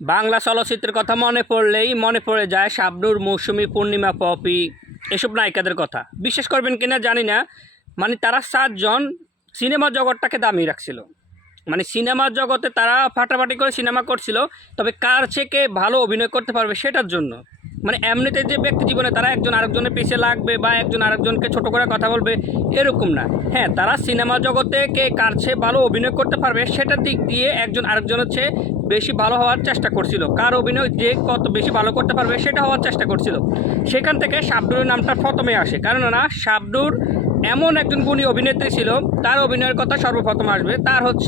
বাংলা চলচ্চিত্রের কথা মনে পড়লেই মনে পড়ে যায় শাবনূর, মৌসুমী, পূর্ণিমা, পপি এসব নায়িকাদের কথা। বিশ্বাস করবেন কিনা জানি না, মানে তারা 7 জন সিনেমা জগৎটাকে দামিয়ে রাখছিল। মানে সিনেমা জগতে তারা ফাটাফাটি করে সিনেমা করছিল, তবে কার থেকে ভালো অভিনয় করতে পারবে সেটার জন্য। মানে এমনিতে যে ব্যক্তি জীবনে তারা একজন আরেকজনের পিছিয়ে লাগবে বা একজন আরেকজনকে ছোট করে কথা বলবে এরকম না। হ্যাঁ, তারা সিনেমা জগতে কে কার চেয়ে ভালো অভিনয় করতে পারবে সেটার দিক দিয়ে একজন আরেকজনের চেয়ে বেশি ভালো হওয়ার চেষ্টা করছিল। কার অভিনয় যে কত বেশি ভালো করতে পারবে সেটা হওয়ার চেষ্টা করছিল। সেখান থেকে শাবনূরের নামটা প্রথমে আসে, কারণ না শাবনূর এমন একজন গুণী অভিনেত্রী ছিল, তার অভিনয়ের কথা সর্বপ্রথম আসবে।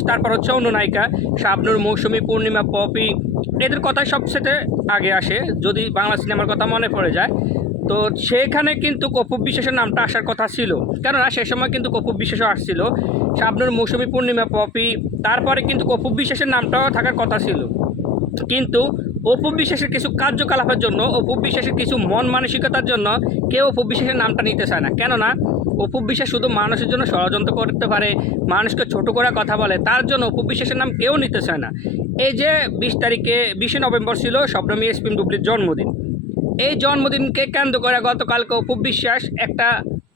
তারপর হচ্ছে অন্য নায়িকা শাবনূর, মৌসুমী, পূর্ণিমা, পপি এদের কথাই সবচেয়ে আগে আসে যদি বাংলা সিনেমার কথা মনে পড়ে যায়। তো সেখানে কিন্তু অপু বিশ্বাসের নামটা আসার কথা ছিল, কেননা সে সময় কিন্তু অপু বিশ্বাসও আসছিল। শাবনূর, মৌসুমী, পূর্ণিমা, পপি, তারপরে কিন্তু অপু বিশ্বাসের নামটাও থাকার কথা ছিল। কিন্তু অপু বিশ্বাসের কিছু কার্যকলাপের জন্য, অপু বিশ্বাসের কিছু মন মানসিকতার জন্য কেউ অপু বিশ্বাসের নামটা নিতে চায় না। কেননা অপু বিশ্বাস শুধু মানুষের জন্য ষড়যন্ত্র করতে পারে, মানুষকে ছোট করে কথা বলে, তার জন্য অপু বিশ্বাসের নাম কেউ নিতে চায় না। এই যে 20 নভেম্বর ছিল শবনম ইয়াসমিন বুবলির জন্মদিন। এই জন্মদিনকে কেন্দ্র করে গতকালকে অপু বিশ্বাস একটা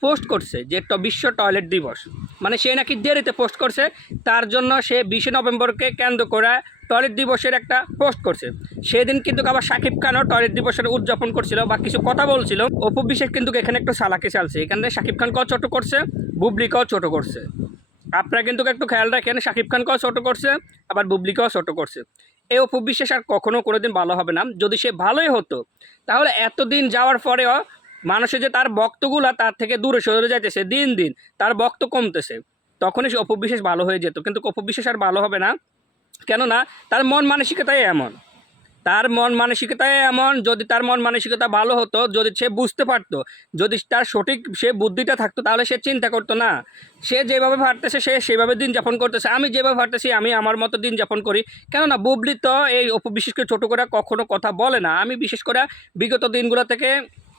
পোস্ট করছে যে বিশ্ব টয়লেট দিবস, মানে সে নাকি দেরিতে পোস্ট করছে, তার জন্য সে 20 নভেম্বরকে কেন্দ্র করে টয়লেট দিবসের একটা পোস্ট করছে। সেদিন কিন্তু আবার শাকিব খানও টয়লেট দিবসের উদযাপন করছিল বা কিছু কথা বলছিল। অপু বিশ্বাস কিন্তু এখানে একটু চালাকি চালছে, এখানে শাকিব খানকেও ছোট করছে, বুবলিকেও ছোট করছে। আপনারা কিন্তু একটু খেয়াল রাখেন, শাকিব খানকেও ছোট করছে, আবার বুবলিকেও ছোট করছে। এই অপু বিশ্বাস আর কখনো কোনোদিন ভালো হবে না। যদি সে ভালোই হতো তাহলে এতদিন যাওয়ার পরেও মানুষের যে তার ভক্তগুলা তার থেকে দূরে সরে যাইতেছে, দিন দিন তার ভক্ত কমতেছে, তখনই সে অপু বিশ্বাস ভালো হয়ে যেত। কিন্তু অপু বিশ্বাস আর ভালো হবে না, কেননা তার মন মানসিকতাই এমন। যদি তার মন মানসিকতা ভালো হতো, যদি সে বুঝতে পারতো, যদি তার সঠিক সে বুদ্ধিটা থাকতো, তাহলে সে চিন্তা করতো না। সে যেভাবে ভাবতেছে সে সেভাবে দিন যাপন করতেছে, আমি যেভাবে ভাবতেছি আমি আমার মতো দিন যাপন করি। কেননা বুবলি তো এই অপু বিশ্বাসকে ছোটো করে কখনো কথা বলে না। আমি বিশেষ করে বিগত দিনগুলো থেকে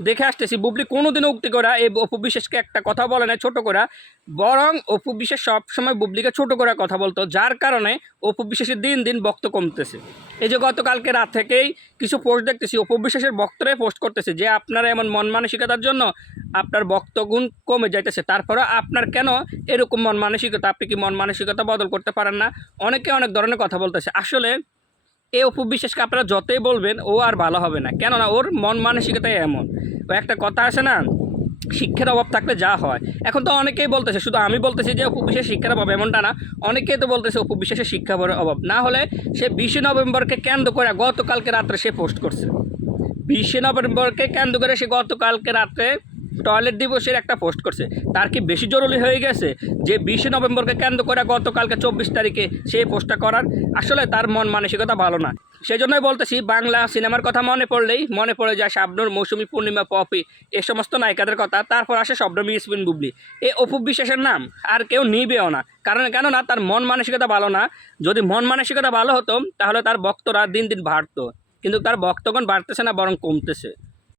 দেখে আসতেছি বুবলি কোনোদিনও উক্তি করা এই অপু বিশ্বাসকে একটা কথা বলে না ছোটো করা, বরং অপু বিশ্বাস সবসময় বুবলিকে ছোটো করে কথা বলতো, যার কারণে অপু বিশ্বাসের দিন দিন ভক্ত কমতেছে। এই যে গতকালকে রাত থেকেই কিছু পোস্ট দেখতেছি, অপু বিশ্বাসের ভক্তরাই পোস্ট করতেছে যে আপনারা এমন মন মানসিকতার জন্য আপনার ভক্তগুণ কমে যাইতেছে, তারপরে আপনার কেন এরকম মন মানসিকতা, আপনি কি মন মানসিকতা বদল করতে পারেন না? অনেকে অনেক ধরনের কথা বলতেছে। আসলে এই অপু বিশ্বাসকে আপনারা যতই বলবেন ও আর ভালো হবে না, কেননা ওর মন মানসিকতাই এমন। ও একটা কথা আছে না, শিক্ষার অভাব থাকলে যা হয়। এখন তো অনেকেই বলতেছে, শুধু আমি বলতেছি যে অপু বিশ্বাসের শিক্ষার অভাব এমনটা না, অনেকেই তো বলতেছে অপু বিশ্বাসের শিক্ষার অভাব। না হলে সে 20 নভেম্বরকে কেন্দ্র করে গতকালকে রাত্রে সে পোস্ট করছে। 20 নভেম্বরকে কেন্দ্র করে সে গতকালকে রাত্রে টয়লেট দিবসের একটা পোস্ট করছে। তার কি বেশি জরুরি হয়ে গেছে যে 20 নভেম্বরকে কেন্দ্র করে গতকালকে 24 তারিখে সেই পোস্টটা করার? আসলে তার মন মানসিকতা ভালো না। সেই জন্যই বলতেছি, বাংলা সিনেমার কথা মনে পড়লেই মনে পড়ে যায় শাবনূর, মৌসুমী, পূর্ণিমা, পপি এই সমস্ত নায়িকাদের কথা। তারপর আসে শবনম ইয়াসমিন বুবলি। এই অপু বিশ্বাসের নাম আর কেউ নিবেও না, কেননা তার মন মানসিকতা ভালো না। যদি মন মানসিকতা ভালো হতো তাহলে তার ভক্তরা দিন দিন বাড়তো, কিন্তু তার ভক্তগণ বাড়তেছে না, বরং কমতেছে।